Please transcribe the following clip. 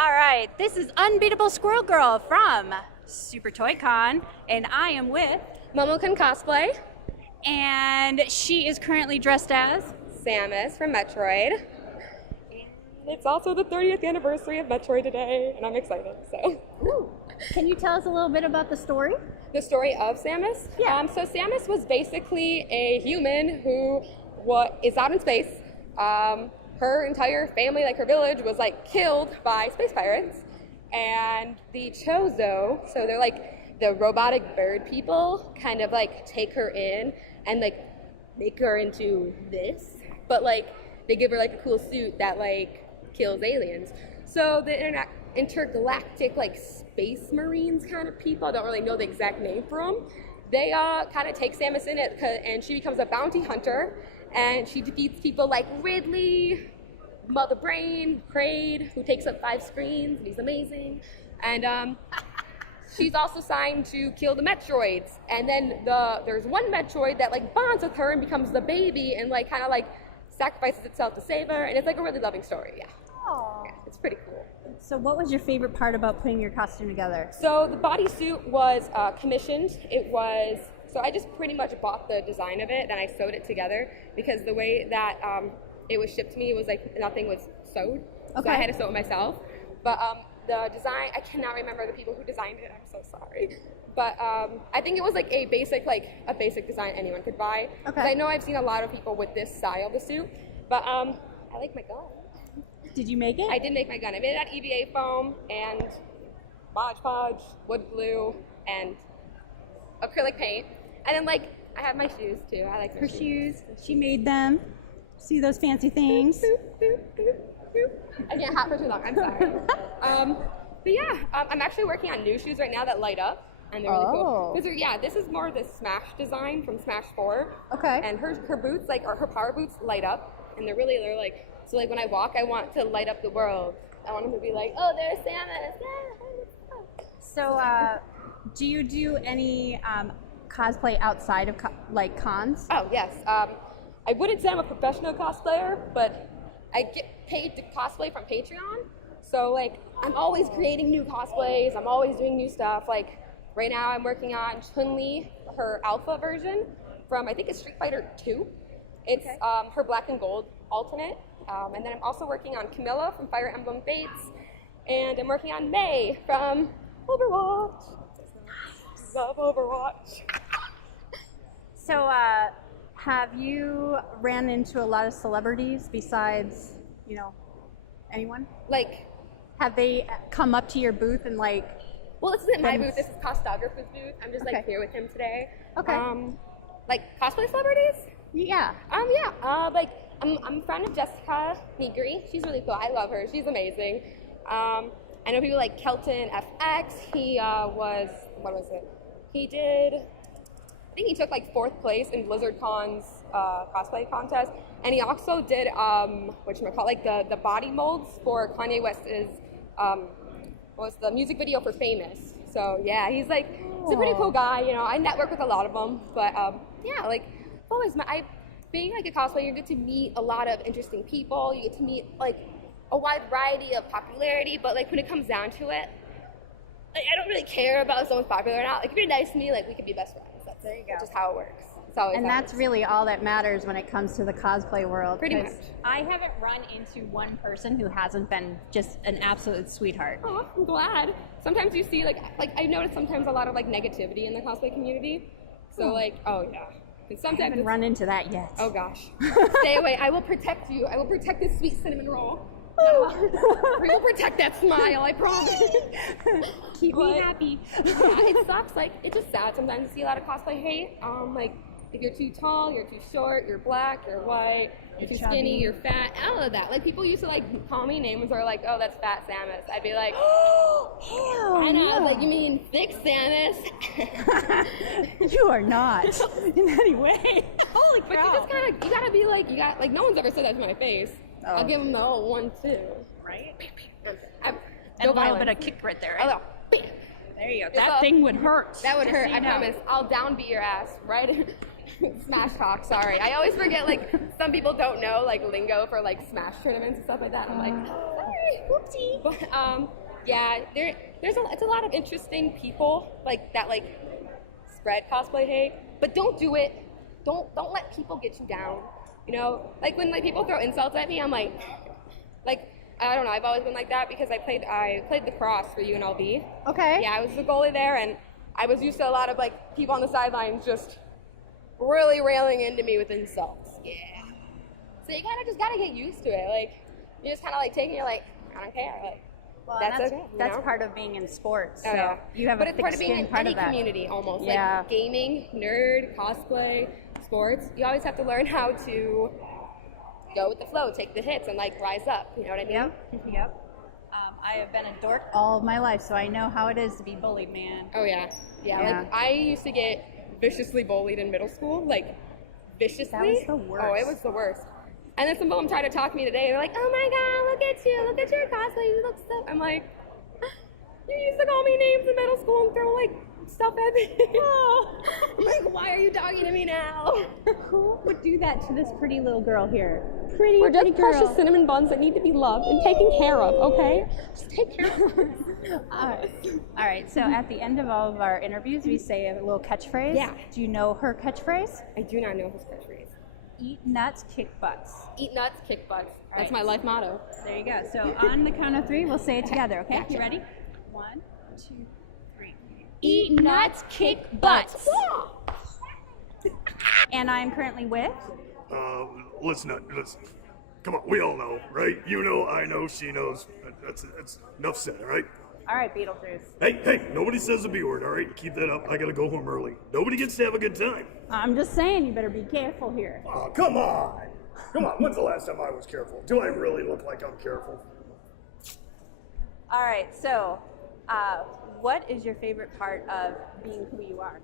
All right, this is Unbeatable Squirrel Girl from SuperToycon, and I am with Momokun Cosplay. and she is currently dressed as Samus from Metroid. And it's also the 30th anniversary of Metroid today, and I'm excited, so. Ooh. Can you tell us a little bit about the story? The story of Samus? Yeah. So Samus was basically a human who is out in space. Her entire family, like her village, was like killed by space pirates. And the Chozo, so they're like the robotic bird people, kind of like take her in and like make her into this. But like they give her like a cool suit that like kills aliens. So the intergalactic like space marines kind of people, I don't really know the exact name for them, they kind of take Samus in it, and she becomes a bounty hunter, and she defeats people like Ridley, Mother Brain, Kraid, who takes up 5 screens, and he's amazing, and she's also signed to kill the Metroids, and then there's one Metroid that like bonds with her and becomes the baby and like kind of like sacrifices itself to save her, and it's like a really loving story. Yeah. Yeah, it's pretty cool. So what was your favorite part about putting your costume together? So the bodysuit was commissioned. So I just pretty much bought the design of it and I sewed it together, because the way that it was shipped to me was like nothing was sewed. Okay. So I had to sew it myself. But the design, I cannot remember the people who designed it. I'm so sorry. But I think it was like a basic design anyone could buy. Okay. I know I've seen a lot of people with this style of the suit, but I like my gun. Did you make it? I did make my gun. I made it out of EVA foam and Mod Podge, wood glue, and acrylic paint. And then like I have my shoes too. I like her shoes. She made them. See those fancy things? I can't hop for too long. I'm sorry. But yeah, I'm actually working on new shoes right now that light up, and they're really cool. This is more the Smash design from Smash 4. Okay. And her boots, like, or her power boots, light up, and they're like. So like when I walk, I want to light up the world. I want them to be like, oh, there's Samus. Yeah. So do you do any cosplay outside of cons? Oh, yes. I wouldn't say I'm a professional cosplayer, but I get paid to cosplay from Patreon. So like I'm always creating new cosplays. I'm always doing new stuff. Like right now I'm working on Chun-Li, her alpha version from, I think it's Street Fighter 2. It's her black and gold alternate. And then I'm also working on Camilla from Fire Emblem Fates, and I'm working on May from Overwatch. Nice. Love Overwatch. So, have you ran into a lot of celebrities besides, anyone? Like, have they come up to your booth and like? Well, this isn't my booth. This is Costographer's booth. I'm just like here with him today. Okay. Like cosplay celebrities? Yeah. Like. I'm a friend of Jessica Nigri. She's really cool. I love her. She's amazing. I know people like Kelton FX. He I think he took like 4th place in BlizzardCon's cosplay contest. And he also did, like the body molds for Kanye West's, was the music video for Famous. So yeah, he's a pretty cool guy. I network with a lot of them. But being like a cosplayer, you get to meet a lot of interesting people. You get to meet like a wide variety of popularity, but like when it comes down to it, like I don't really care about if someone's popular or not. Like if you're nice to me, like we could be best friends. There you go. That's just how it works. That's really all that matters when it comes to the cosplay world. Pretty much. I haven't run into one person who hasn't been just an absolute sweetheart. Oh, I'm glad. Sometimes you see like I notice sometimes a lot of like negativity in the cosplay community. So sometimes I haven't run into that yet. Oh gosh. Stay away. I will protect you. I will protect this sweet cinnamon roll. We will protect that smile, I promise. Keep me happy. Yeah, it sucks. Like, it's just sad sometimes to see a lot of cosplay hate. Like, if you're too tall, you're too short, you're black, you're white, you're too skinny, you're fat, all of that. Like, people used to, like, call me names or like, oh, that's fat Samus. I'd be like, I know. I was like, you mean thick Samus? You are not in any way. Holy crap. But you just you gotta be like, no one's ever said that to my face. Oh. I'll give them the whole 1-2. Right? And a little bit of kick right there, right? There you go. That thing would hurt. That would hurt, I promise. I'll downbeat your ass, right? Smash talk, sorry. I always forget, like, some people don't know, like, lingo for, like, Smash tournaments and stuff like that. I'm like, sorry. Whoopsie. But yeah, it's a lot of interesting people like that spread cosplay hate, but don't do it. Don't let people get you down. You know, like when people throw insults at me, I'm like I don't know. I've always been like that because I played lacrosse for UNLV. Okay. Yeah, I was the goalie there, and I was used to a lot of people on the sidelines just really railing into me with insults. Yeah. So you kind of just gotta get used to it. You just kind of take it. You're like, I don't care. Well, that's okay. That's part of being in sports. Oh, So yeah. you have but a it's thick part of being skin in part any of that. community almost. Yeah. Like gaming, nerd, cosplay, sports. You always have to learn how to go with the flow, take the hits, and rise up. You know what I mean? Yep. I have been a dork all of my life, so I know how it is to be bullied, man. Oh yeah. Yeah. I used to get viciously bullied in middle school, viciously. That was the worst. Oh, it was the worst. And then some of them tried to talk to me today. They're like, "Oh my God, look at your cosplay. You look so." I'm like, "You used to call me names in middle school and throw stuff at me." I'm like, "Why are you talking to me now?" Who would do that to this pretty little girl here? Pretty We're just girl. precious cinnamon buns that need to be loved and taken care of. Okay, just take care of us. All right. So at the end of all of our interviews, we say a little catchphrase. Yeah. Do you know her catchphrase? I do not know his catchphrase. Eat nuts, kick butts. Eat nuts, kick butts. That's Right. my life motto. There you go. So on the count of 3, we'll say it together. Okay? Gotcha. You ready? 1, 2, 3. Eat nuts, kick butts. And I'm currently with. Let's come on, we all know, right? You know, I know, she knows. That's enough said, all right? All right, Beetlejuice. Hey, nobody says the B word, all right? Keep that up. I gotta go home early. Nobody gets to have a good time. I'm just saying, you better be careful here. Oh, come on. Come on, when's the last time I was careful? Do I really look like I'm careful? All right, so what is your favorite part of being who you are?